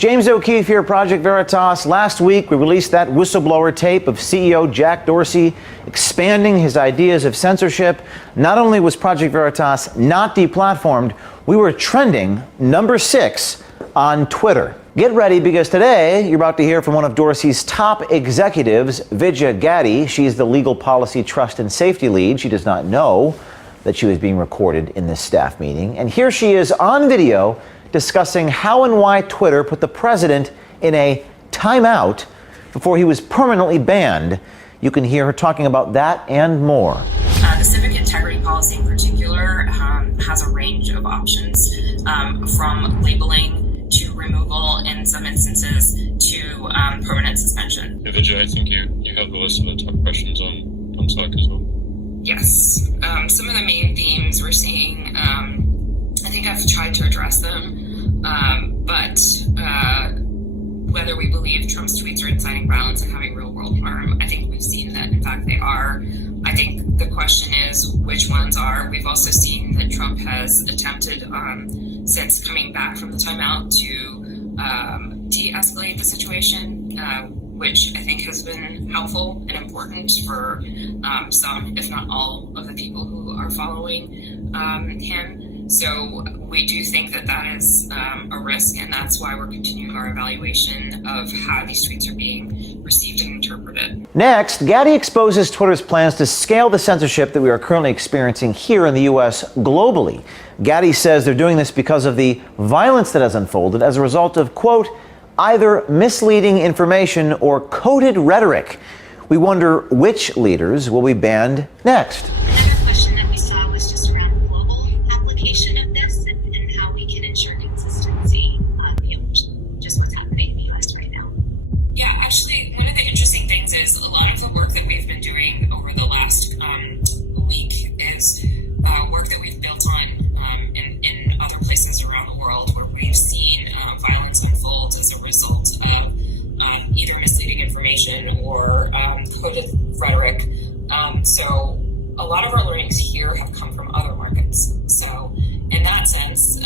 James O'Keefe here, Projeto Veritas. Last week, we released that whistleblower tape of CEO Jack Dorsey expanding his ideas of censorship. Not only was Projeto Veritas not deplatformed, we were trending number 6 on Twitter. Get ready, because today you're about to hear from one of Dorsey's top executives, Vidya Gaddy. She's the legal policy trust and safety lead. She does not know that she was being recorded in this staff meeting. And here she is on video discussing how and why Twitter put the president in a timeout before he was permanently banned. You can hear her talking about that and more. The civic integrity policy in particular has a range of options, from labeling to removal in some instances to permanent suspension. Vijay, I think you have the list of the top questions on Slack as well. Yes. Some of the main themes we're seeing, I think I've tried to address them, but whether we believe Trump's tweets are inciting violence and having real world harm, I think we've seen that, in fact, they are. I think the question is which ones are. We've also seen that Trump has attempted, since coming back from the timeout, to de-escalate the situation, which I think has been helpful and important for some, if not all, of the people who are following him. So we do think that that is a risk, and that's why we're continuing our evaluation of how these tweets are being received and interpreted. Next, Gaddy exposes Twitter's plans to scale the censorship that we are currently experiencing here in the U.S. globally. Gaddy says they're doing this because of the violence that has unfolded as a result of, quote, either misleading information or coded rhetoric. We wonder which leaders will be banned next. Another question that we saw was just around the global application of this and how we can ensure consistency beyond just what's happening in the U.S. right now. Yeah, actually, one of the interesting things is a lot of the work that we've been doing over the last week is work that we've built on in other places around the world where we've seen violence unfold as a result of either misleading information or coded rhetoric. So a lot of our learnings here have come from other markets. So in that sense,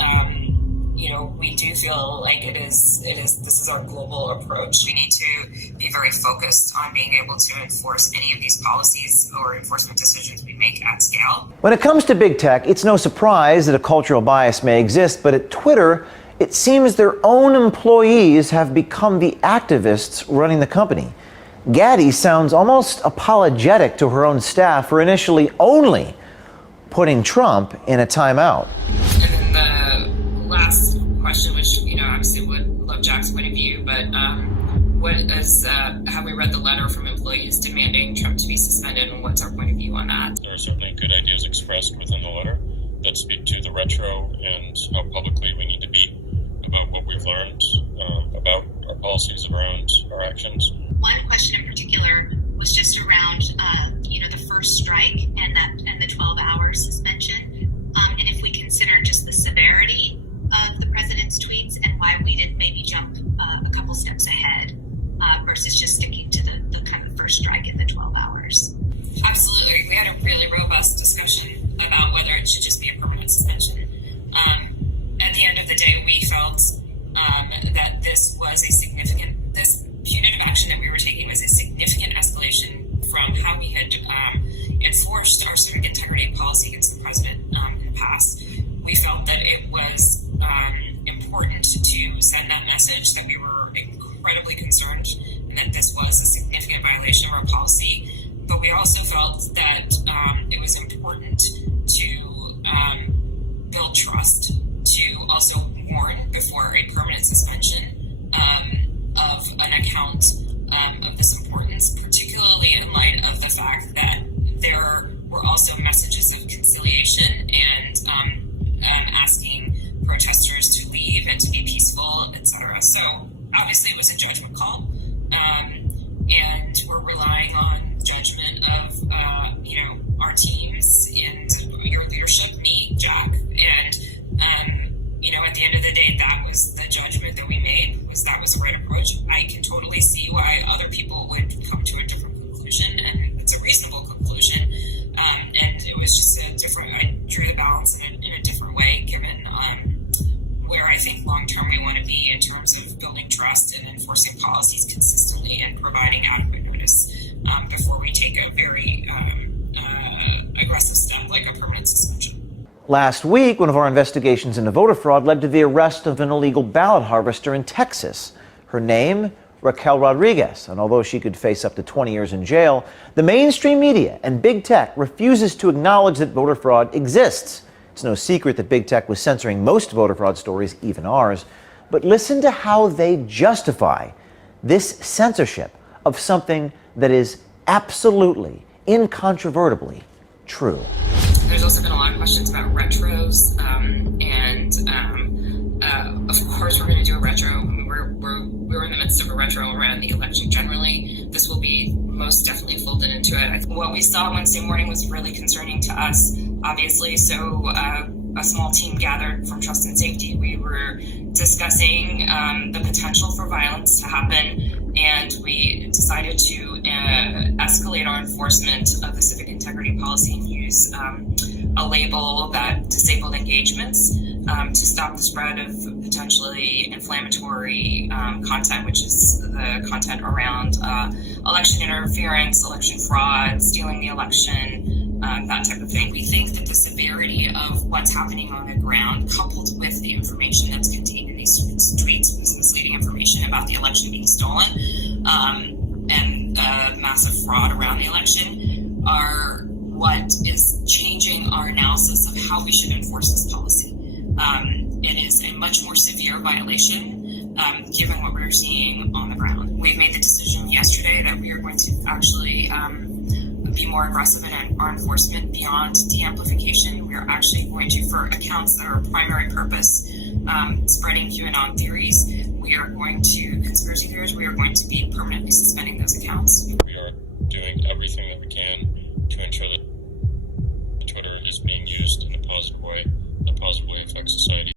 we do feel like this is our global approach. We need to be very focused on being able to enforce any of these policies or enforcement decisions we make at scale. When it comes to big tech, it's no surprise that a cultural bias may exist, but at Twitter, it seems their own employees have become the activists running the company. Gaddy sounds almost apologetic to her own staff for initially only putting Trump in a timeout. And then the last question, which, obviously would love Jack's point of view, but have we read the letter from employees demanding Trump to be suspended, and what's our point of view on that? There are certainly good ideas expressed within the letter that speak to the retro and how publicly we need to be about what we've learned about our policies around our actions. One question in particular was just around, the first strike and the 12-hour suspension, and if we consider just the severity of the president's tweets and why we didn't maybe jump a couple steps ahead versus just sticking to the kind of first strike and the 12 hours. Absolutely. We had a really robust discussion about whether it should just be a permanent suspension. At the end of the day, we felt that this punitive action that we were taking was a significant escalation from how we had enforced our civic integrity policy against the president in the past. We felt that it was important to send that message that we were incredibly concerned and that this was a significant violation of our policy. But we also felt that it was important to build trust, to also warn before a permanent suspension of an account of this importance, particularly in light of the fact that there were also messages of conciliation and asking protesters to leave and to be peaceful, etc. So obviously it was a judgment call, and we're relying on judgment of our teams and your leadership, me, Jack, and at the end of the day, that was the judgment that we made. That was the right approach. I can totally see why other people would come to a different conclusion, and it's a reasonable conclusion. And Last week, one of our investigations into voter fraud led to the arrest of an illegal ballot harvester in Texas. Her name, Raquel Rodriguez, and although she could face up to 20 years in jail, the mainstream media and big tech refuses to acknowledge that voter fraud exists. It's no secret that big tech was censoring most voter fraud stories, even ours. But listen to how they justify this censorship of something that is absolutely, incontrovertibly true. There's also been a lot of questions about retros, of course we're going to do a retro. I mean, we're in the midst of a retro around the election generally. This will be most definitely folded into it. What we saw Wednesday morning was really concerning to us, obviously. So a small team gathered from Trust and Safety. We were discussing the potential for violence to happen, and we decided to escalate our enforcement of the civic integrity policy and use a label that disabled engagements to stop the spread of potentially inflammatory content, which is the content around election interference, election fraud, stealing the election, that type of thing. We think that the severity of what's happening on the ground, coupled with the information that's contained in these tweets, this misleading information about the election being stolen, and massive fraud around the election, are what is changing our analysis of how we should enforce this policy. It is a much more severe violation, given what we're seeing on the ground. We've made the decision yesterday that we are going to actually be more aggressive in our enforcement beyond de-amplification. We are actually going to, for accounts that are primary purpose, spreading QAnon theories, we are going to, conspiracy theories, we are going to be permanently suspending those accounts. We are doing everything that we can